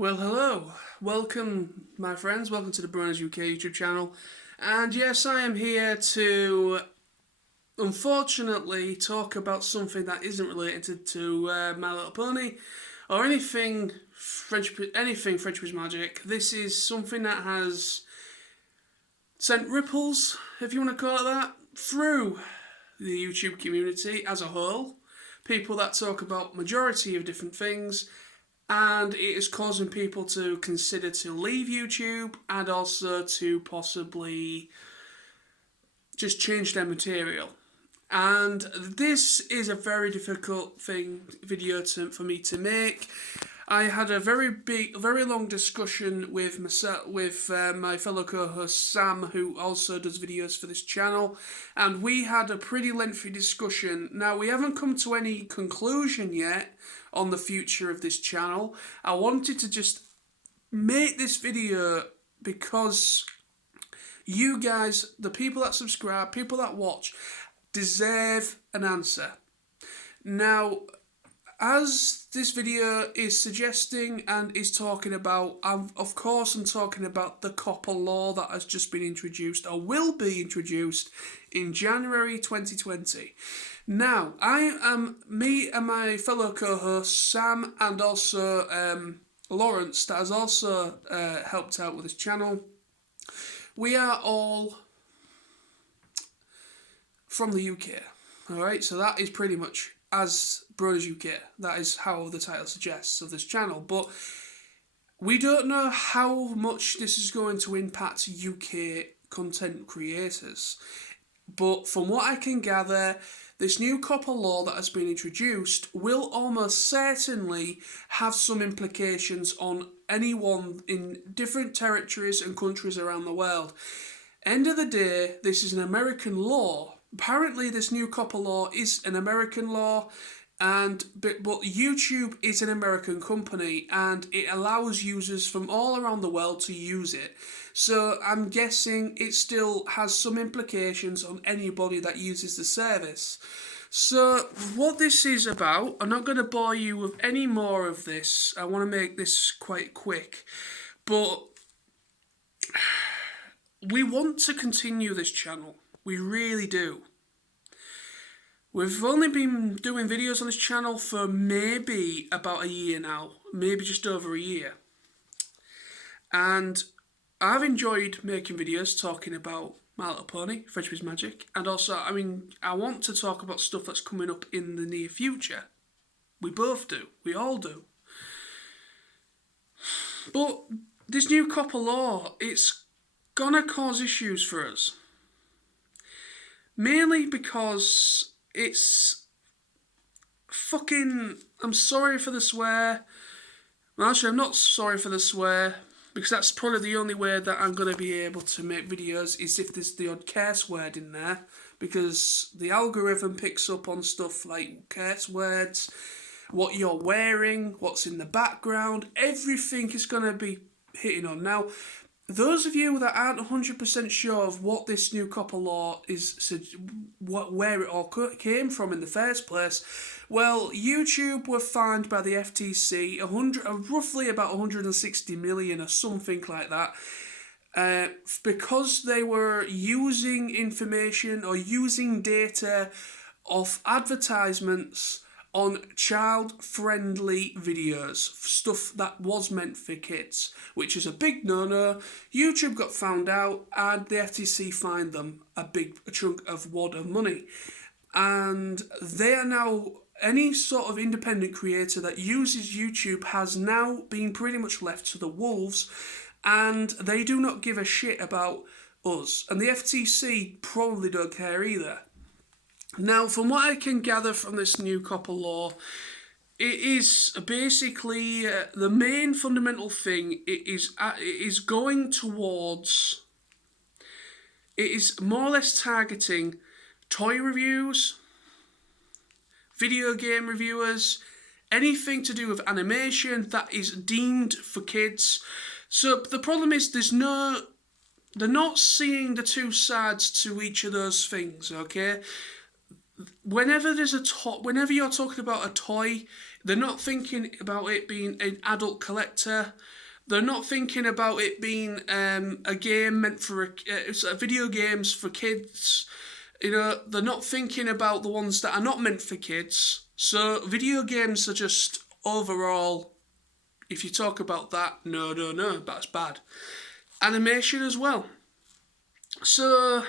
Well, hello. Welcome, my friends. Welcome to the Bronies UK YouTube channel. And yes, I am here to, unfortunately, talk about something that isn't related to My Little Pony or anything Friendship is Magic. This is something that has sent ripples, if you want to call it that, through the YouTube community as a whole. People that talk about majority of different things, and it is causing people to consider to leave YouTube and also to possibly just change their material. And this is a very difficult video for me to make. I had a very long discussion with my fellow co-host Sam, who also does videos for this channel, and we had a pretty lengthy discussion. Now, we haven't come to any conclusion yet on the future of this channel. I wanted to just make this video because you guys, the people that subscribe, people that watch, deserve an answer. Now, as this video is suggesting and is talking about, of course I'm talking about the copper law that has just been introduced, or will be introduced, in January 2020. Now, me and my fellow co-host Sam and also Lawrence, that has also helped out with this channel, we are all from the UK. Alright, so that is pretty much as Bronies UK. That is how the title suggests of this channel. But we don't know how much this is going to impact UK content creators. But from what I can gather, this new copper law that has been introduced will almost certainly have some implications on anyone in different territories and countries around the world. End of the day, this is an American law. Apparently, this new copper law is an American law, but YouTube is an American company, and it allows users from all around the world to use it. So I'm guessing it still has some implications on anybody that uses the service. So what this is about, I'm not going to bore you with any more of this. I want to make this quite quick, but we want to continue this channel. We really do. We've only been doing videos on this channel for maybe about a year now, maybe just over a year. And I've enjoyed making videos talking about My Little Pony, Friendship is Magic, and also, I want to talk about stuff that's coming up in the near future. We both do. We all do. But this new copper law, it's gonna cause issues for us. Mainly because it's fucking... I'm sorry for the swear. Well, actually, I'm not sorry for the swear, because that's probably the only way that I'm going to be able to make videos, is if there's the odd curse word in there, because the algorithm picks up on stuff like curse words, what you're wearing, what's in the background, everything is going to be hitting on. Now, those of you that aren't 100% sure of what this new copper law is, where it all came from in the first place, well, YouTube were fined by the FTC roughly about 160 million or something like that, because they were using information or using data of advertisements on child-friendly videos, stuff that was meant for kids, which is a big no-no. YouTube got found out, and the FTC fined them a chunk of wad of money. And they are now, any sort of independent creator that uses YouTube has now been pretty much left to the wolves, and they do not give a shit about us. And the FTC probably don't care either. Now, from what I can gather from this new copper law, it is basically the main fundamental thing. It is going towards. It is more or less targeting toy reviews, video game reviewers, anything to do with animation that is deemed for kids. So the problem is they're not seeing the two sides to each of those things, okay? Whenever you're talking about a toy, They're not thinking about it being an adult collector. They're not thinking about it being a game meant for video games for kids. You know, they're not thinking about the ones that are not meant for kids. So video games are just overall, if you talk about that, no, that's bad. Animation as well. So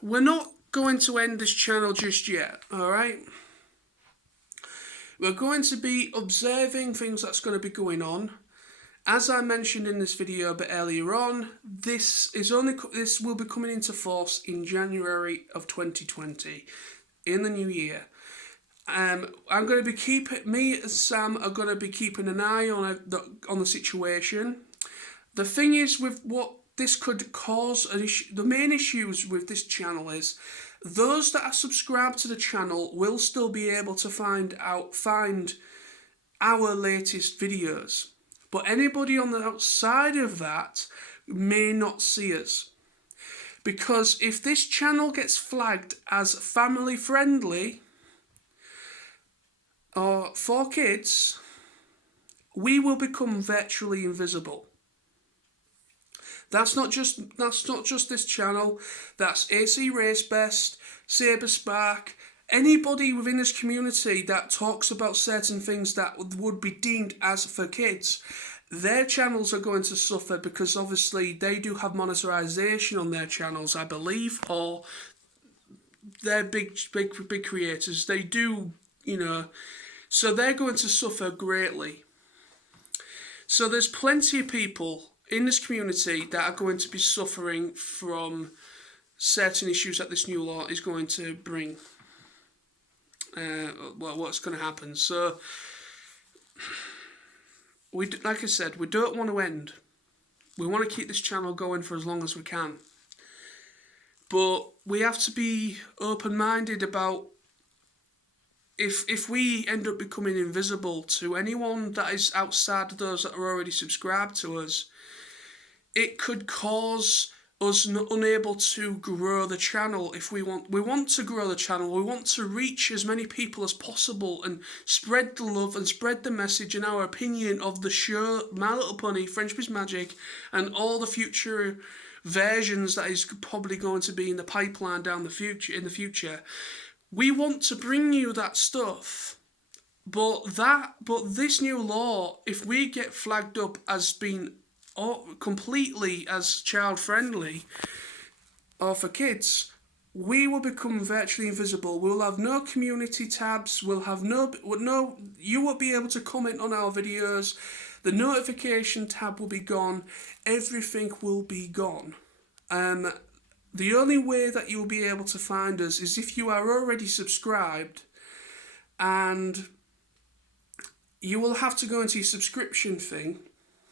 we're not going to end this channel just yet, alright? We're going to be observing things that's going to be going on. As I mentioned in this video a bit earlier on, this will be coming into force in January of 2020, in the new year. I'm going to be me and Sam are going to be keeping an eye on the situation. The thing is, with what this could cause an issue, the main issues with this channel is those that are subscribed to the channel will still be able to find our latest videos. But anybody on the outside of that may not see us. Because if this channel gets flagged as family friendly or for kids, we will become virtually invisible. That's not just this channel. That's AC Race Best, Saber Spark, anybody within this community that talks about certain things that would be deemed as for kids. Their channels are going to suffer because obviously they do have monetization on their channels, I believe, or they're big creators. They do, you know, so they're going to suffer greatly. So there's plenty of people in this community that are going to be suffering from certain issues that this new law is going to bring. What's going to happen. So, like I said, we don't want to end. We want to keep this channel going for as long as we can. But we have to be open-minded about if we end up becoming invisible to anyone that is outside of those that are already subscribed to us, it could cause us unable to grow the channel. If we want to grow the channel, we want to reach as many people as possible and spread the love and spread the message and our opinion of the show My Little Pony, Friendship is Magic, and all the future versions that is probably going to be in the pipeline in the future. We want to bring you that stuff. But this new law, if we get flagged up as being completely as child friendly or for kids, we will become virtually invisible. We'll have no community tabs. We'll have no. You won't be able to comment on our videos. The notification tab will be gone. Everything will be gone. The only way that you'll be able to find us is if you are already subscribed, and you will have to go into your subscription thing,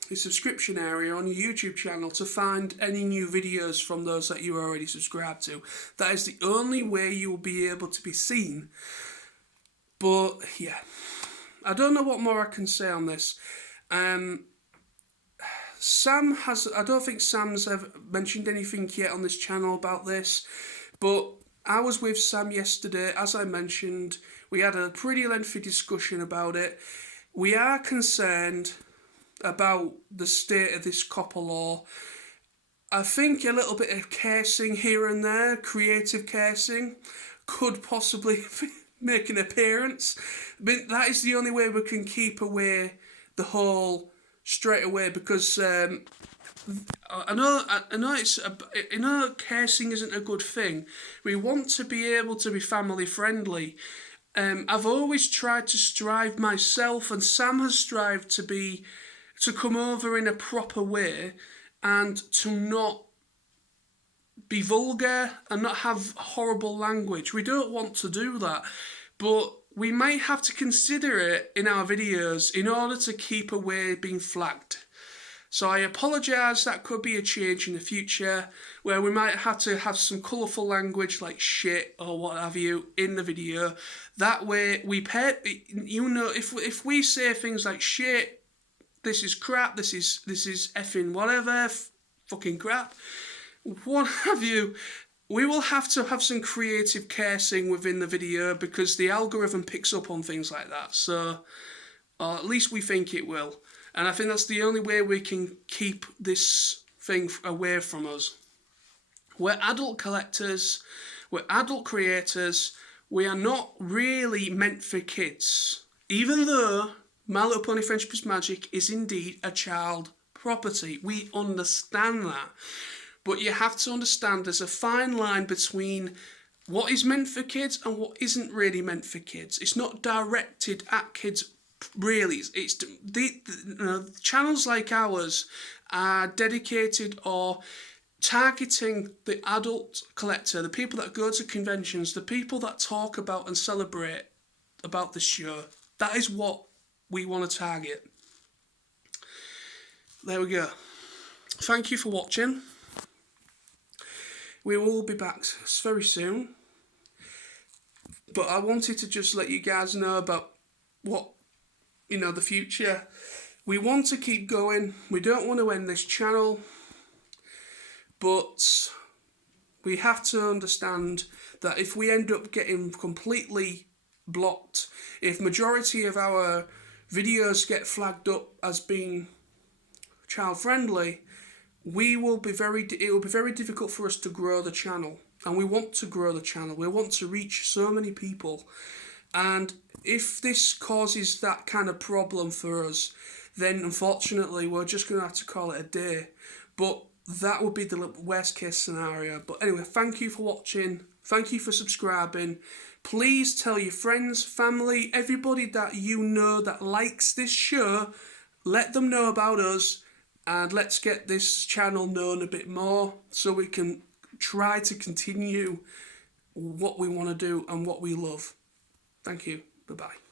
your subscription area on your YouTube channel to find any new videos from those that you are already subscribed to. That is the only way you will be able to be seen. But yeah, I don't know what more I can say on this. I don't think Sam's ever mentioned anything yet on this channel about this, but I was with Sam yesterday, as I mentioned. We had a pretty lengthy discussion about it. We are concerned about the state of this copper law. I think a little bit of cursing here and there, creative cursing, could possibly make an appearance. But that is the only way we can keep away the whole straight away, because I know cursing isn't a good thing. We want to be able to be family friendly. I've always tried to strive myself, and Sam has strived to come over in a proper way and to not be vulgar and not have horrible language. We don't want to do that, but we might have to consider it in our videos in order to keep away being flagged. So I apologise, that could be a change in the future where we might have to have some colourful language like shit or what have you in the video. That way if we say things like shit, this is crap, this is effing whatever, fucking crap, what have you, we will have to have some creative casing within the video because the algorithm picks up on things like that. So, or at least we think it will. And I think that's the only way we can keep this thing away from us. We're adult collectors, we're adult creators, we are not really meant for kids. Even though My Little Pony Friendship is Magic is indeed a child property. We understand that. But you have to understand there's a fine line between what is meant for kids and what isn't really meant for kids. It's not directed at kids, really. It's channels like ours are dedicated or targeting the adult collector, the people that go to conventions, the people that talk about and celebrate about the show. That is what we want to target. There we go. Thank you for watching. We will be back very soon. But I wanted to just let you guys know about what, the future. We want to keep going. We don't want to end this channel. But we have to understand that if we end up getting completely blocked, if majority of our videos get flagged up as being child friendly, it will be very difficult for us to grow the channel. And we want to grow the channel. We want to reach so many people. And if this causes that kind of problem for us, then unfortunately we're just going to have to call it a day. But that would be the worst case scenario. But anyway, thank you for watching. Thank you for subscribing. Please tell your friends, family, everybody that you know that likes this show, let them know about us. And let's get this channel known a bit more so we can try to continue what we want to do and what we love. Thank you. Bye-bye.